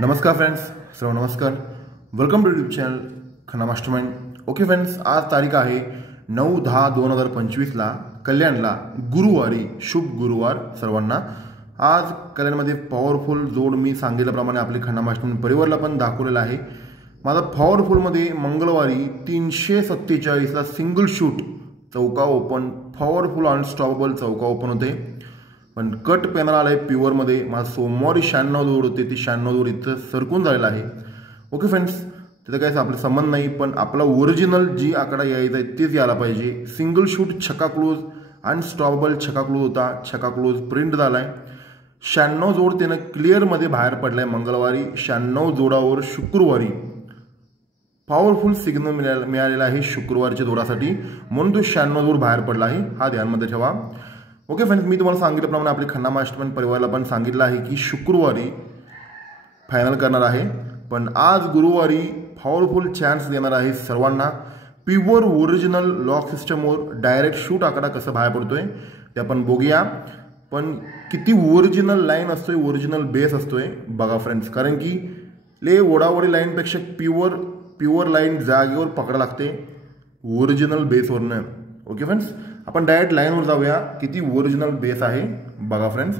नमस्कार फ्रेंड्स, सर्व नमस्कार. Welcome to YouTube channel Khanna mastermind. Okay friends, आज तारीख आहे 9/10/2025 कल्याणला गुरुवारी. शुभ गुरुवार सर्वांना. आज कल्याणमध्ये पॉवरफुल जोड मी सांगितल्याप्रमाणे आपले खन्ना मास्टरमाइंड परिवारला पण दाखवलेला आहे. माझा पॉवरफुलमध्ये मंगळवारी 347 सिंगल शूट चौका ओपन, पॉवरफुल अनस्टॉपेबल चौका ओपन होते. पण कट पॅनल आलाय प्युअरमध्ये. माझा सोमवारी 96 जोड होते, ती 96 जोड इथं सरकून झालेला आहे. ओके फ्रेंड्स, तिथं काय आपला संबंध नाही, पण आपला ओरिजिनल जी आकडा यायचा आहे तेच यायला पाहिजे. सिंगल शूट छक्का क्लोज, अनस्टॉपेबल छक्का क्लोज होता, छक्का क्लोज प्रिंट झालाय. 96 जोड त्यानं क्लिअरमध्ये बाहेर पडलाय मंगळवारी. 96 जोडावर शुक्रवारी पॉवरफुल सिग्नल मिळालेला आहे शुक्रवारच्या जोडासाठी, म्हणून तो 96 जोड बाहेर पडला आहे. हा ध्यानमध्ये ठेवा. ओके फ्रेंड्स, मी तुम्हाला सांगितल्याप्रमाणे आपले खन्ना मास्टरमाइंड परिवाराला पण सांगितलं आहे की शुक्रवारी फायनल करणार आहे. पण आज गुरुवारी पॉवरफुल चान्स देणार आहे सर्वांना. प्युअर ओरिजिनल लॉक सिस्टमवर डायरेक्ट शूट आकडा कसं बाहेर पडतोय ते आपण बघूया. पण किती ओरिजिनल लाईन असतोय, ओरिजिनल बेस असतोय बघा फ्रेंड्स. कारण की ले ओढावडी लाईनपेक्षा प्युअर लाईन जागेवर पकडा लागते ओरिजिनल बेसवरनं. ओके फ्रेंड्स, आपण डायरेक्ट लाईनवर जाऊया. किती ओरिजिनल बेस आहे बघा फ्रेंड्स.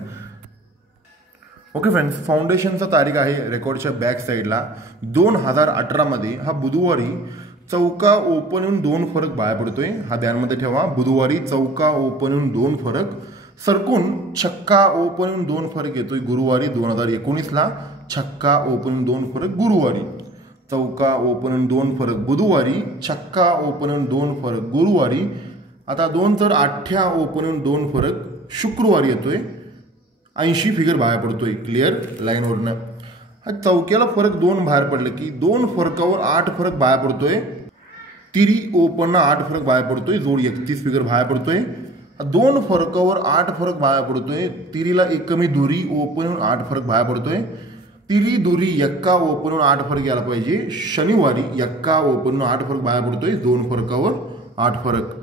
ओके फ्रेंड्स, फाउंडेशनचा तारीख आहे रेकॉर्डच्या बॅक साईडला 2018 हा बुधवारी चौका ओपन येऊन 2 फरक बाहेर पडतोय. हा ध्यानमध्ये ठेवा. बुधवारी चौका ओपन येऊन 2 फरक सरकून छक्का ओपन येऊन 2 फरक येतोय. गुरुवारी 2019 छक्का ओपन येऊन 2 फरक गुरुवारी. चौका ओपन येऊन 2 फरक बुधवारी, छक्का ओपन येऊन 2 फरक गुरुवारी. आता 2 तर 8 ओपन येऊन 2 फरक शुक्रवारी येतोय. 80 फिगर बाहेर पडतोय क्लिअर लाईनवरनं. हा चौक्याला फरक 2 बाहेर पडले की 2 फरकावर 8 फरक बाहेर पडतोय. तिरी ओपनना 8 फरक बाहेर पडतोय. जोड 31 फिगर बाहेर पडतोय. 2 फरकावर 8 फरक बाहेर पडतोय. तिरीला एक कमी दुरी ओपन येऊन 8 फरक बाहेर पडतोय. तिरी दुरी एक्का ओपन येऊन 8 फरक यायला पाहिजे. शनिवारी एक्का ओपन येऊन 8 फरक बाहेर पडतोय. 2 फरकावर 8 फरक.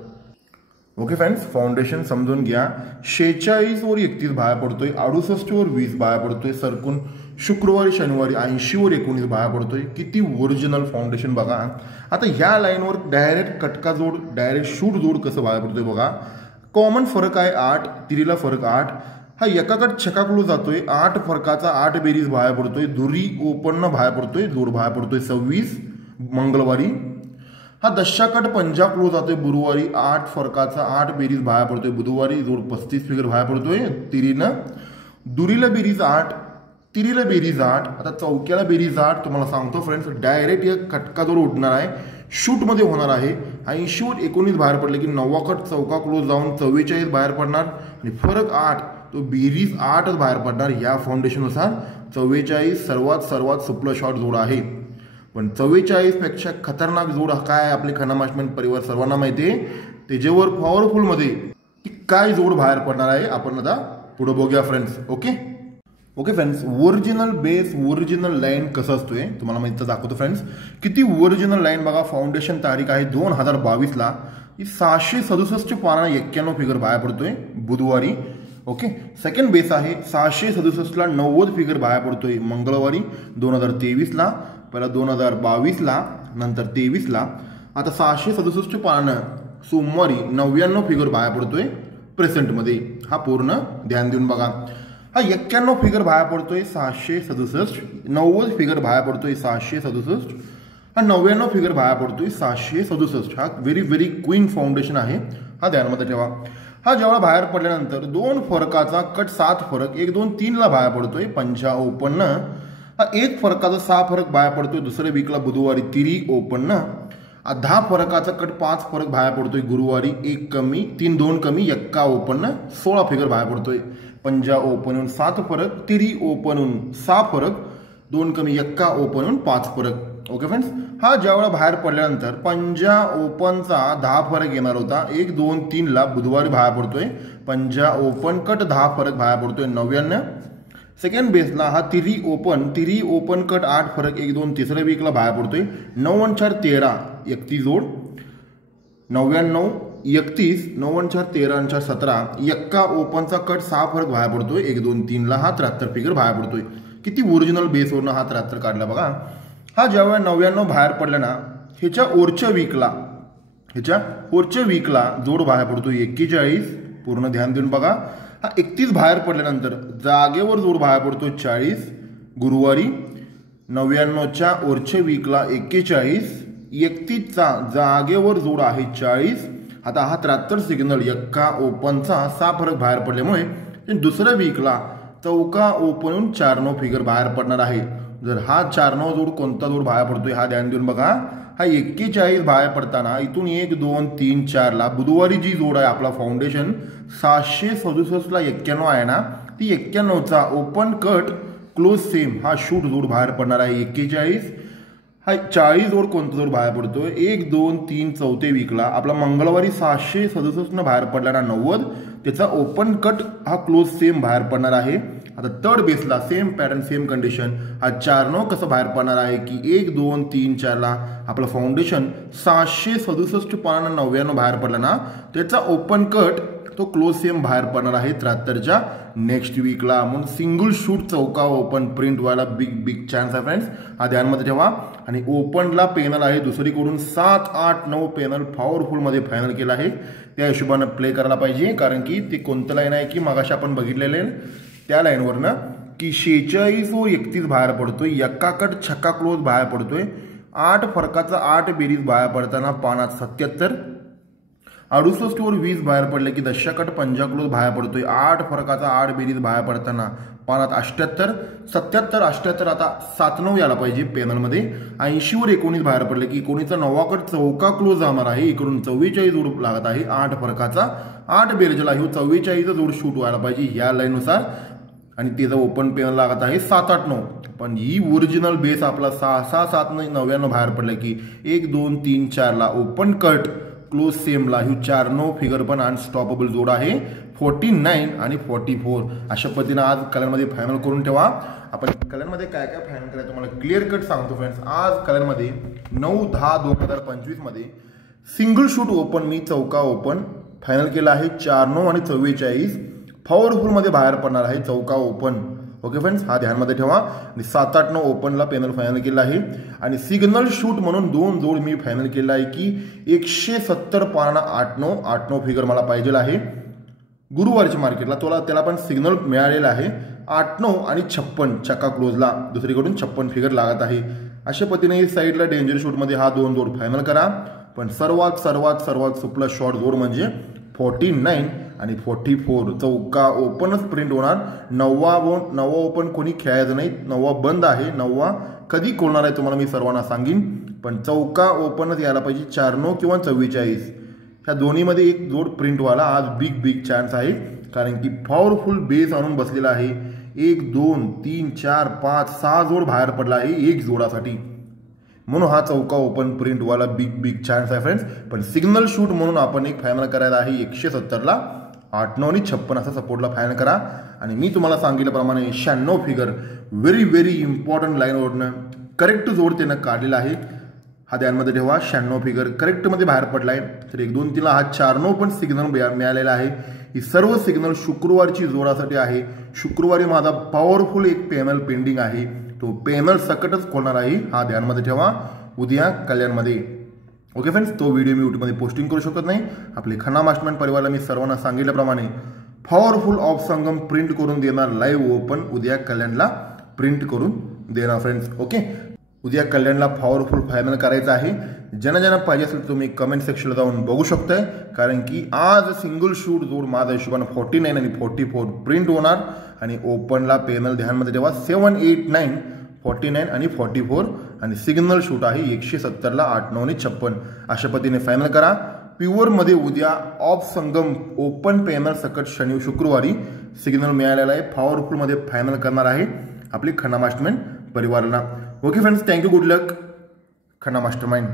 ओके फ्रेंड्स, फाउंडेशन समजून घ्या. 46 वर 31 बाहेर पडतोय. 68 वर 20 बाहेर पडतोय. सरकून शुक्रवारी शनिवारी 80 वर 19 बाहेर पडतोय. किती ओरिजिनल फाउंडेशन बघा. आता ह्या लाईनवर डायरेक्ट कटका जोड, डायरेक्ट शूट जोड कसं बाहेर पडतोय बघा. कॉमन फरक आहे 8, तिरीला फरक 8. हा एकाकट छक्का क्लोज जातोय. 8 फरकाचा 8 बेरीज बाहेर पडतोय. दुरी ओपननं बाहेर पडतोय. जोड बाहेर पडतोय 26 मंगळवारी. हा दशाकट पंजाब क्लोज जातोय गुरुवारी. 8 फरकाचा 8 बेरीज बाहेर पडतोय बुधवारी. जोड 35 फिगर बाहेर पडतोय तिरीनं. दुरीला बेरीज 8, तिरीला बेरीज 8. आता चौक्याला बेरीज 8. तुम्हाला सांगतो फ्रेंड्स, डायरेक्ट एक कटका जोड उठणार आहे, शूटमध्ये होणार आहे. 80 वर 19 बाहेर पडले की 9 कट चौका क्लोज जाऊन 44 बाहेर पडणार आणि फरक 8 तो बेरीज 8च बाहेर पडणार. या फाउंडेशननुसार 44 सर्वात सुपलं शॉट जोड आहे. पण 44 पेक्षा खतरनाक जोड काय आपले खन्ना मास्टरमाइंड परिवार सर्वांना माहिती आहे. त्याच्यावर पॉवरफुलमध्ये की काय जोड बाहेर पडणार आहे आपण आता पुढे बघूया friends. Okay friends, original base, original line कसं असतोय तुम्हाला माहिती दाखवतो फ्रेंड्स. किती ओरिजिनल लाईन बघा. फाउंडेशन तारीख आहे 2022 667 पाना 91 फिगर बाहेर पडतोय बुधवारी. ओके, सेकंड बेस आहे 667 90 फिगर बाहेर पडतोय मंगळवारी 2023 पहिला 2022 नंतर 23 आता 667 पानं सोमवारी 99 फिगर बाहेर पडतोय प्रेझेंटमध्ये. हा पूर्ण ध्यान देऊन बघा. हा 91 फिगर बाहेर पडतोय 667, 90 फिगर बाहेर पडतोय 667, हा 99 फिगर बाहेर पडतोय 667. हा व्हेरी क्वीन फाउंडेशन आहे. हा ध्यानमध्ये ठेवा. हा जेव्हा बाहेर पडल्यानंतर 2 फरकाचा कट 7 फरक 1 2 3 बाहेर पडतोय पंजाब ओपननं. हा 1 फरकाचा 6 फरक बाहेर पडतोय दुसऱ्या वीकला बुधवारी तिरी ओपननं. 10 फरकाचा कट 5 फरक बाहेर पडतोय गुरुवारी. 1 कमी 3 2 कमी एक्का ओपननं 16 फिगर बाहेर पडतोय. पंजाब ओपन येऊन 7 फरक, तिरी ओपन येऊन 6 फरक, 2 कमी एक्का ओपन येऊन 5 फरक. ओके फ्रेंड्स, हा ज्यावेळेला बाहेर पडल्यानंतर पंजाब ओपनचा 10 फरक येणार होता. 1 2 3 बुधवारी बाहेर पडतोय. पंजाब ओपन कट 10 फरक बाहेर पडतोय 99. सेकंड बेसला हा तिरी ओपन कट 8 फरक 1 2 तिसऱ्या वीकला बाहेर पडतोय. 9 4 13 31 जोड 99 31 9 4 13 4 17 एक्का ओपनचा कट 6 फरक बाहेर पडतोय. 1 2 3 हा 73 फिगर बाहेर पडतोय. किती ओरिजिनल बेसवरनं हा 73 काढला बघा। हा ज्यावेळेला 99 बाहेर पडला ना, ह्याच्या ओरच्या वीकला जोड बाहेर पडतो 41, पूर्ण ध्यान देऊन बघा। हा 31 बाहेर पडल्यानंतर जागेवर जोड बाहेर पडतो 40 गुरुवारी, 99च्या ओरच्या वीकला 41, 31चा जागेवर जोड आहे 40। आता हा 73 सिग्नल एक्का ओपनचा 6 फरक बाहेर पडल्यामुळे दुसऱ्या वीकला चौका ओपनहून 4-9 फिगर बाहेर पडणार आहे। जर हा 4-9 जोड कोणता जोड बाहेर पडतोय हा ध्यान देऊन बघा। हा 41 बाहेर पडताना इथून 1 2 3 4 ला बुधवारी जी जोड आहे आपला फाउंडेशन 767 ला 91 आहे ना, ती 91चा ओपन कट क्लोज सेम हा शूट जोड बाहेर पडणार आहे 41। हा 40 जोड कोणता जोड बाहेर पडतोय 1 2 3 चौथे वीकला आपला मंगळवारी 767 न बाहेर पडला ना 90, त्याचा ओपन कट हा क्लोज सेम बाहेर पडणार आहे। आता थर्ड बेसला सेम पॅटर्न सेम कंडिशन, हा 4-9 कसं बाहेर पडणार आहे की 1 2 3 4 ला आपलं फाउंडेशन 767.99 बाहेर पडला ना, त्याचा ओपन कट तो क्लोज सेम बाहेर पडणार आहे 73च्या नेक्स्ट वीकला। म्हणून सिंगल शूट चौका ओपन प्रिंट व्हायला बिग चान्स आहे फ्रेंड्स, हा ध्यानमध्ये ठेवा। आणि ओपनला पेनल आहे दुसरीकडून 7 8 9 पेनल पॉवरफुल मध्ये फायनल केला आहे, त्या हिशोबाने प्ले करायला पाहिजे। कारण की ते कोणतं लाईन आहे की मगाशी आपण बघितलेले त्या लाईनवरनं की 46 व 31 बाहेर पडतोय, एक्का कट छक्का क्लोज बाहेर पडतोय, 8 फरकाचा 8 बेरीज बाहेर पडताना पानात 77, 68 वर 20 बाहेर पडले की दशकट पंजा क्लोज बाहेर पडतोय, 8 फरकाचा 8 बेरीज बाहेर पडताना पानात 78, 77 78 आता 7-9 यायला पाहिजे पेनलमध्ये। 80 वर 19 बाहेर पडले की 19चा 9कट चौका क्लोज जाणार आहे, इकडून 44 जोड लागत आहे, 8 फरकाचा 8 बेरीजला ह्यो 44 जोड शूट व्हायला पाहिजे ह्या लाईननुसार। आणि त्याचा ओपन पेनल लागत आहे 7 8 9, पण ही ओरिजिनल बेस आपला 6 6 7 99 बाहेर पडला की 1 2 3 4 ला ओपन कट क्लोज सेमला ह्यू 4-9 फिगर पण अनस्टॉपेबल जोड आहे 49 आणि 44। अशा पद्धतीने आज कलरमध्ये फायनल करून ठेवा। आपण कलरमध्ये काय काय फायनल करायचं तुम्हाला क्लिअर कट सांगतो फ्रेंड्स। आज कलरमध्ये 9-10-2025 मध्ये सिंगल शूट ओपन मी चौका ओपन फायनल केला आहे 4-9 आणि 44, पॉवरफुल मध्ये बाहेर पडणार आहे चौका ओपन। ओके फ्रेंड्स, हा ध्यानमध्ये ठेवा। आणि 7 8 9 ओपनला पेनल फायनल केला आहे आणि सिग्नल शूट म्हणून 2 जोड मी फायनल केला आहे की 170 पाना 8-9 फिगर मला पाहिजे आहे गुरुवारच्या मार्केटला, त्याला पण सिग्नल मिळालेला आहे 8-9 आणि 56 छक्का क्लोजला दुसरीकडून 56 फिगर लागत आहे। अशा पद्धतीने साईडला डेंजर शूटमध्ये हा 2 जोड फायनल करा। पण सर्वात सुपला शॉर्ट जोड म्हणजे 49 आणि 44 चौका ओपनच प्रिंट होणार। 9 ओपन कोणी खेळायचं नाही, 9 बंद आहे, 9 कधी खोलणार आहे तुम्हाला मी सर्वांना सांगेन, पण चौका ओपनच यायला पाहिजे 4-9 किंवा 44 ह्या दोन्हीमध्ये एक जोड प्रिंट व्हायला आज बिग चान्स आहे। कारण की पॉवरफुल बेस आणून बसलेला आहे, 1 2 3 4 5 6 जोड बाहेर पडला आहे एक जोडासाठी, म्हणून हा चौका ओपन प्रिंट वाला बिग चान्स आहे फ्रेंड्स। पण सिग्नल शूट म्हणून आपण एक फायनल करायला आहे 170 ला 8 9 आणि 56 असा सपोर्टला फायनल करा। आणि मी तुम्हाला सांगितल्याप्रमाणे 96 फिगर व्हेरी इम्पॉर्टंट लाईनवरनं करेक्ट जोड त्यानं काढलेला आहे, हा ध्यानमध्ये ठेवा। 96 फिगर करेक्टमध्ये बाहेर पडलाय, तर 1 2 3 ला हा 4-9 पण सिग्नल मिळालेला आहे। ही सर्व सिग्नल शुक्रवारची जोडासाठी आहे। शुक्रवारी माझा पॉवरफुल एक पेनल पेंडिंग आहे, तो पेनल सकटच खोलणार आहे, हा ध्यानमध्ये ठेवा उद्या कल्याणमध्ये। ओके फ्रेंड्स, तो व्हिडिओ मी यूट्यूबमध्ये पोस्टिंग करू शकत नाही। आपले खन्ना मास्टरमाइंड परिवाराला मी सर्वांना सांगितल्याप्रमाणे पॉवरफुल ऑफ संगम प्रिंट करून देणार, लाईव्ह ओपन उद्या कल्याणला प्रिंट करून देणार फ्रेंड्स। ओके, उद्या कल्याणला पॉवरफुल फायनल करायचं आहे। ज्यांना पाहिजे असेल तुम्ही कमेंट सेक्शनला जाऊन बघू शकताय, कारण की आज सिंगल शूट जोड माझ्या हिशोबाने 49 आणि 44 प्रिंट होणार। आणि ओपनला पेनल ध्यानमध्ये ठेवा 7 8 9 49 आणि 44 आणि सिग्नल शूट आहे 170 ला 8 9 आणि 56 अशा पद्धतीने फायनल करा। प्युअर मध्ये उद्या ऑफ संगम ओपन पेनल सकट शनिवार शुक्रवारी सिग्नल मिळालेला आहे, पॉवरफुल मध्ये फायनल करणार आहे आपली खन्ना मास्टरमाइंड परिवाराला। ओके फ्रेंड्स, थँक्यू, गुड लक खन्ना मास्टरमाइंड।